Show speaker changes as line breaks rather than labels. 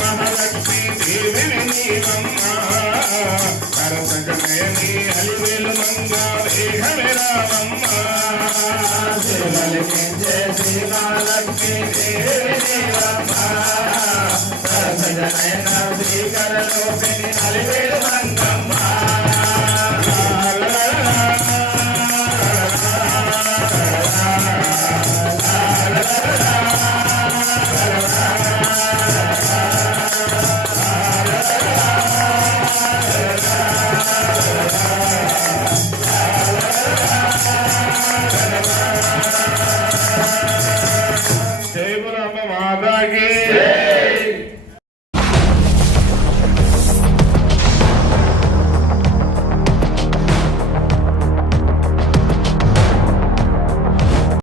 మహాలక్ష్మి
దేవేనీవమ్మ కరసకనయని అలివేలు మంగ వేగమే రామమ్మ
శ్రీమలక్ష్మి దేవేనీవమ్మ కరసకనయన శ్రీకరలోపిని అలివేలు